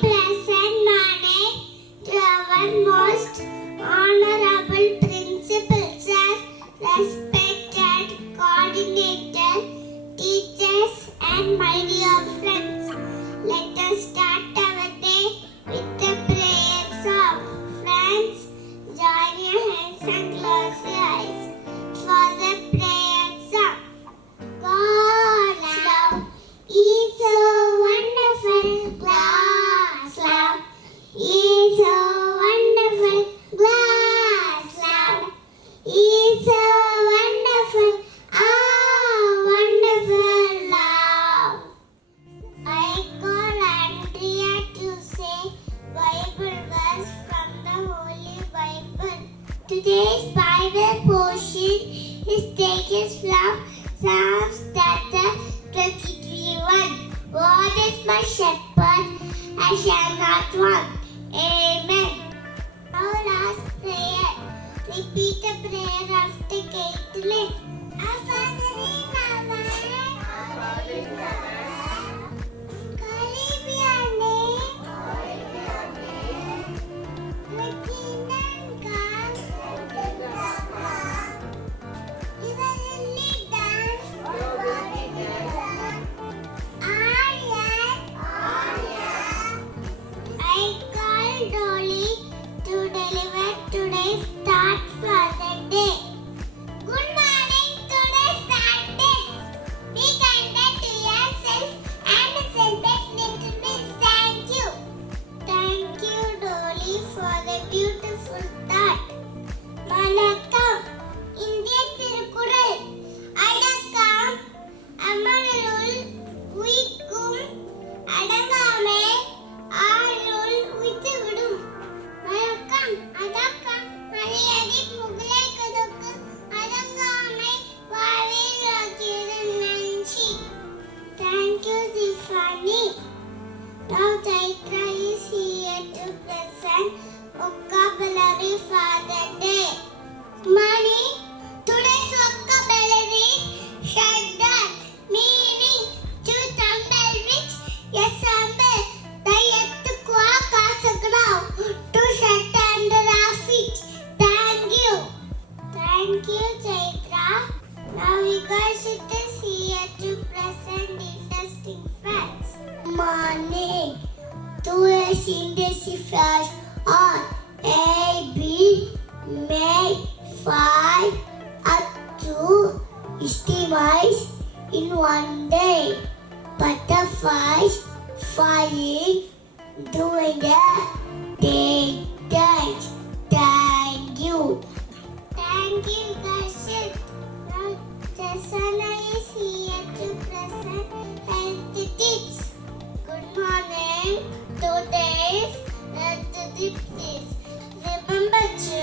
pleasant morning to our most honorable principal sir, respected coordinator, teachers and my dear friends. Let us start our day with the prayer song. Friends, join your hands and close your eyes for the prayer song. God's love is so wonderful. God's love is so wonderful. God's love is so wonderful. Wonderful love. I call Andrea to say Bible verse from the Holy Bible. Today's Bible portion is taken from Psalms chapter 23:1. God is my shepherd, I shall not want. Amen. Now last prayer. Repeat the prayer after Caitlin. Our Father in heaven, hallowed be thy name. Thy kingdom come. Your will be done. I call Dolly to deliver today's thought for the day. Good morning, today's thought is be kinder to yourself and sentence little bit thank you. Thank you, Dolly, for the beautiful thought. வணக்கம். இந்திய திருக்குறள் அடக்கம் அமருள் உயிர்க்கும் அடங்காமை ஆளுள் உய்த்துவிடும். வணக்கம் அடக்கம் மரியாதை புகழை கதக்கும் அடங்காமை வாழ்வில் ஆக்கியது நன்றி. Thank you, Tiffany. Now Chaitra is here to present vocabulary for the day. Morning. Today's vocabulary is shelter, meaning to tumble which assemble the earth quark as a ground to shelter under our feet. Thank you. Thank you, Chaitra. Now Vikashit is here to present interesting facts. Morning. Today's interesting facts are A, B, May 5 up to estimates in one day. Butterflies flying during the daytime. Thank you. Thank you, Kashif. Now Jasana is here to present health tips. Good morning. Today's health tips is remember to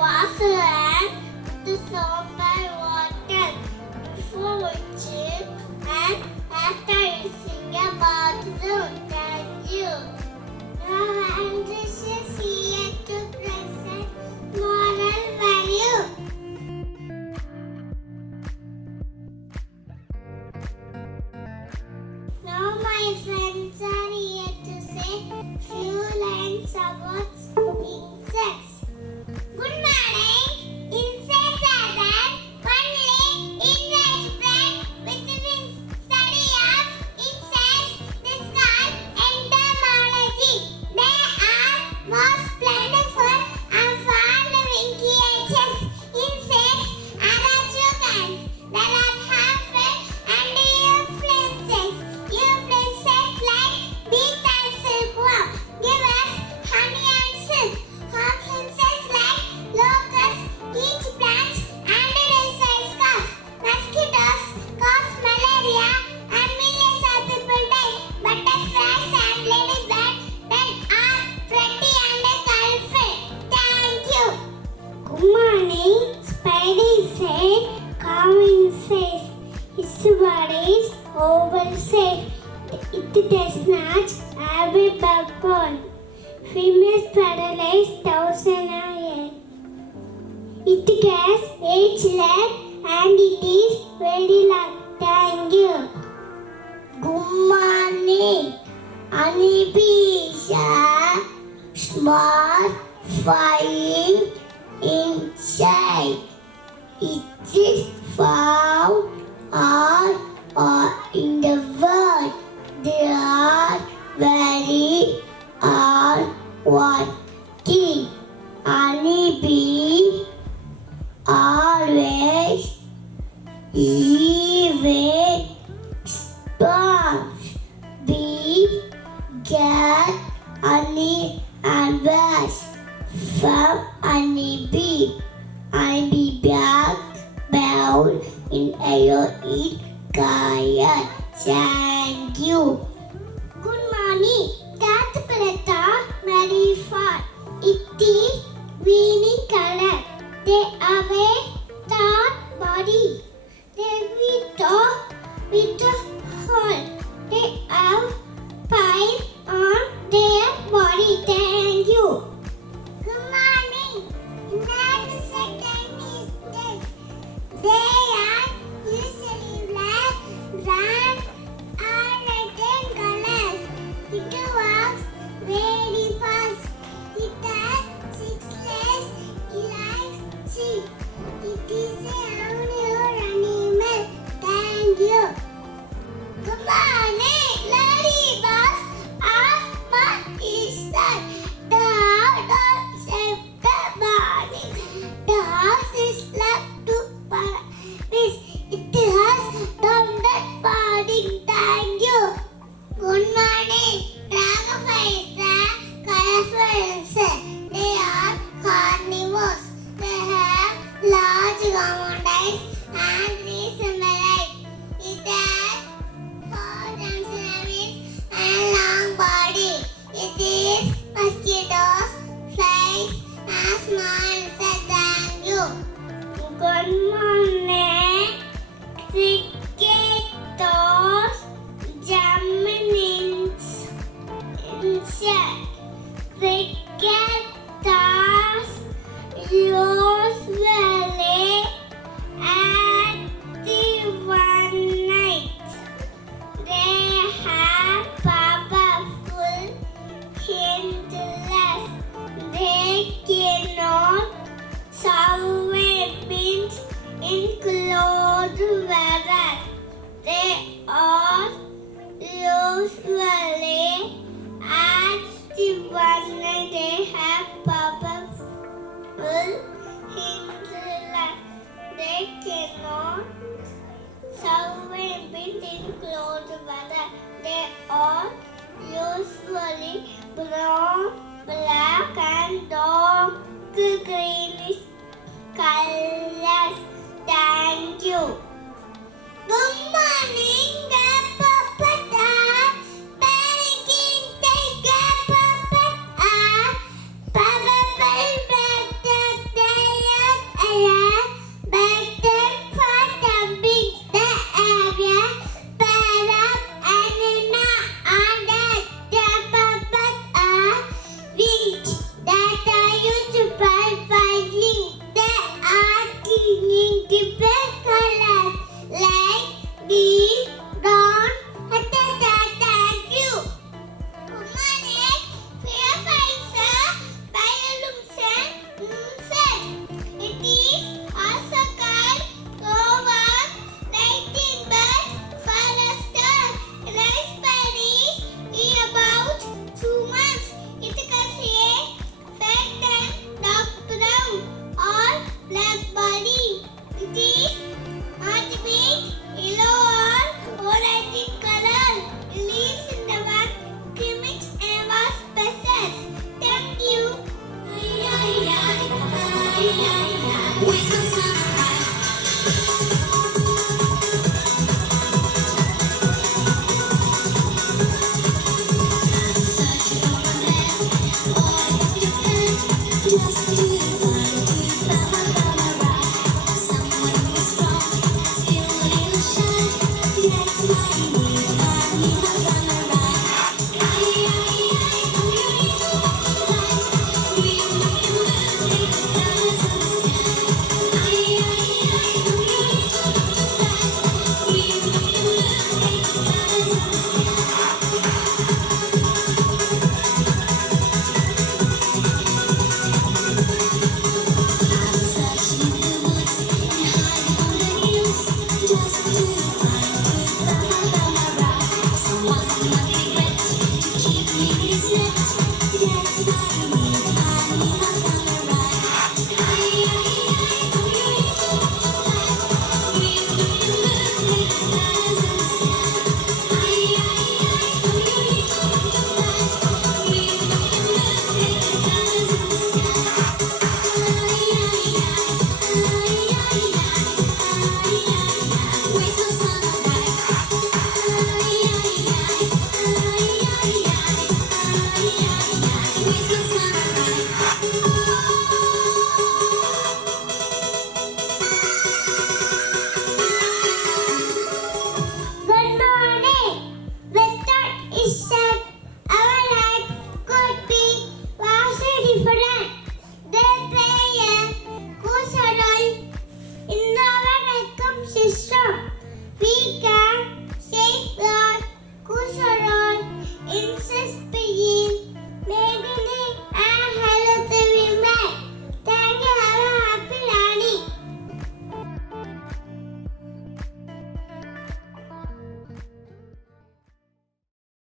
wash your hands with soap and water before washing and after using a bathroom. Thank you. Now Andres is here to present moral value. Now my friends are here to say few lines about insects. Good morning. Insects are the only invertebrate with the study of insects. This is called entomology. They are most plentiful and far-living creatures. Insects are of two kinds. There are harmful and useless. Useless like bees and silkworm give us honey and silk. Harmful insects like locusts eat plants and disease cause. Mosquitoes cause malaria and millions of people die. Butterflies and ladybirds that are pretty and colorful. Thank you. Good morning. Spidey said, Carving says, his body is oval shape. It does not have a backbone. Female spider lays 1,000 eggs. It has 8 legs and it is very long. Thank you. Good morning. Honeybee is a small flying insect. It is found all in the world. They are very one thing. Honeybee always leave sponge. Bee get honey and wax from honeybee. Honeybee black bound in yellow eat kaya. Thank you. Good morning. Caterpillar very far. It is green color. They have a tall body. They with a hole. They have pipe on their body. Thank you. Good morning. Next second is this. They are usually black, brown, or red in colors. It walks very fast. It has 6 legs like sheep. It is a omnivore animal. Thank you. Good morning, ladybugs. Ask what is that? The house of the morning. The house is left to paradise. It has done that morning. Thank you. Good morning. Dragonflies are colorful insects. They are carnivores. They have large common eyes and reasonable height. It has 4 arms and long body. It is mosquitoes, flies, and small insects. Thank you. Good morning. Cricketers, Germans, insect. Cricketers usually active one night. They have powerful hinges. They cannot survive in cold weather. They are usually active one night. They have powerful hinges. They cannot survive in cold weather. They are usually brown, black, and dark greenish colors. Thank you. Good morning, the puppet are panicking. Take a puppet are powerful, better better for dumping the area. Parrot and under the puppet are wings that are used for flying. They are clinging different colors like green, brown, and thank you. Good morning. Firefighter bioluminescent insect. It is also called rover, lightning bird, forester. Lifespan is about 2 months. It has a fat and dark brown or black body. It is not big, yellow or orange in color. It lives in the one climate and was species. Thank you. With the sun.